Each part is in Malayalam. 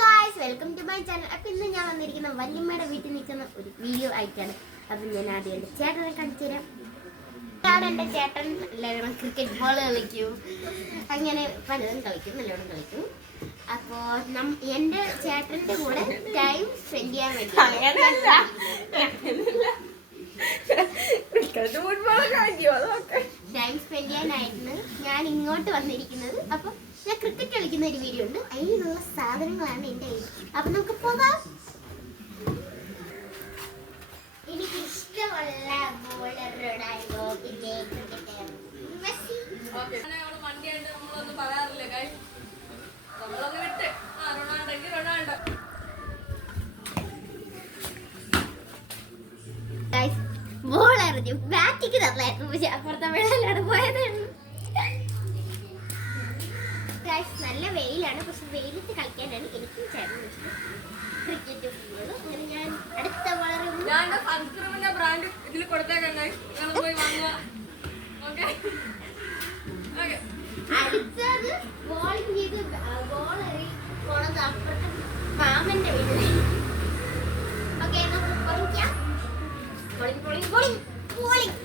Guys, welcome to my channel. അപ്പോൾ ഇന്ന് ഞാൻ വന്നിരിക്കുന്ന വല്യമ്മയുടെ വീട്ടിൽ നിൽക്കുന്ന ഒരു വീഡിയോ ആയിട്ടാണ്. അപ്പം ഞാൻ ആദ്യം എൻ്റെ ചേട്ടനെ കാണിച്ചു തരാം. എൻ്റെ ചേട്ടൻ നല്ലോണം ക്രിക്കറ്റ് ബോൾ കളിക്കും, അങ്ങനെ പലതും കളിക്കും, നല്ലോണം കളിക്കും. അപ്പോൾ എൻ്റെ ചേട്ടൻ്റെ കൂടെ ടൈം സ്പെൻഡ് ചെയ്യാൻ വേണ്ടി ടൈം സ്പെൻഡ് ചെയ്യാനായിരുന്നു ഞാൻ ഇങ്ങോട്ട് വന്നിരിക്കുന്നത്. അപ്പം ഞാൻ ക്രിക്കറ്റ് കളിക്കുന്ന ഒരു വീഡിയോ ഉണ്ട്, അതിനുള്ള സാധനങ്ങളാണ് എൻ്റെ കയ്യിൽ. അപ്പം നമുക്ക് പോകാം. എനിക്ക് ഇഷ്ടമുള്ള ബോളറുടായോ മെസ്സി. ബോൾ എറിഞ്ഞു, ബാറ്റിക്ക് തന്നായിരുന്നു, പക്ഷെ അപ്പുറത്തെ വെള്ളയിലാണ് പോയതാണ്. നല്ല വെയിലാണ്, പക്ഷെ വെയിലത്ത് കളിക്കാനാണ് എനിക്കും ചേട്ടനും ഇഷ്ടം. ക്രിക്കറ്റ് ഫുട്ബോളും. അങ്ങനെ ഞാൻ അടുത്ത വളരെ അടുത്തത് ബോളിംഗ് ചെയ്ത് ബോളറി പോണത് അപ്പുറത്തെ മാമന്റെ വീട്ടിൽ. ഓക്കെ, നമുക്ക് കളിക്കാം. ബോളിംഗ് ബോളിംഗ് ബോളിംഗ് ബോളിംഗ്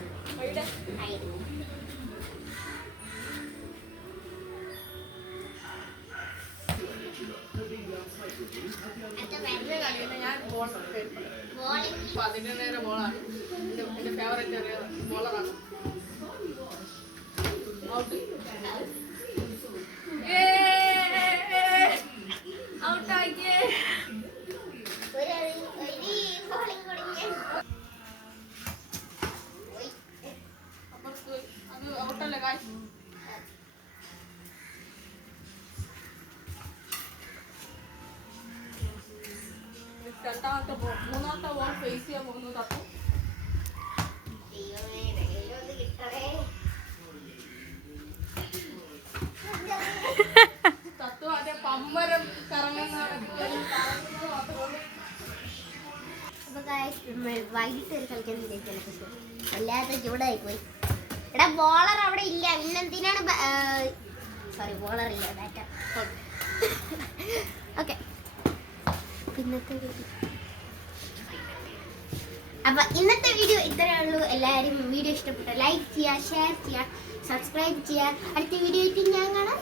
നേരെ ബോളാണ് എന്റെ ഫേവറേറ്റ് ബോളറാണ്. ഔട്ടാക്കിയേ. അത് ഔട്ടല്ലേ കാശ്. മൂന്നാമത്തെ ബോൾ ഫേസ് ചെയ്യാൻ പോകുന്നു തത്തു. തത്തു അതേ പമ്പരം കറങ്ങുന്ന വൈകിട്ട് കളിക്കാൻ വിചാരിച്ചാൽ പക്ഷെ വല്ലാതെ ചൂടായി പോയി. എടാ, ബോളർ അവിടെ ഇല്ല, പിന്നെന്തിനാണ് സോറി ബോളർ ഇല്ല, ബാറ്റ. ഓക്കെ, ഇന്നത്തെ വീഡിയോ അപ്പം ഇന്നത്തെ വീഡിയോ ഇത്രയേ ഉള്ളൂ. എല്ലാവരും വീഡിയോ ഇഷ്ടപ്പെട്ട ലൈക്ക് ചെയ്യുക, ഷെയർ ചെയ്യുക, സബ്സ്ക്രൈബ് ചെയ്യുക. അടുത്ത വീഡിയോ ആയിട്ട് ഞാൻ കാണാം.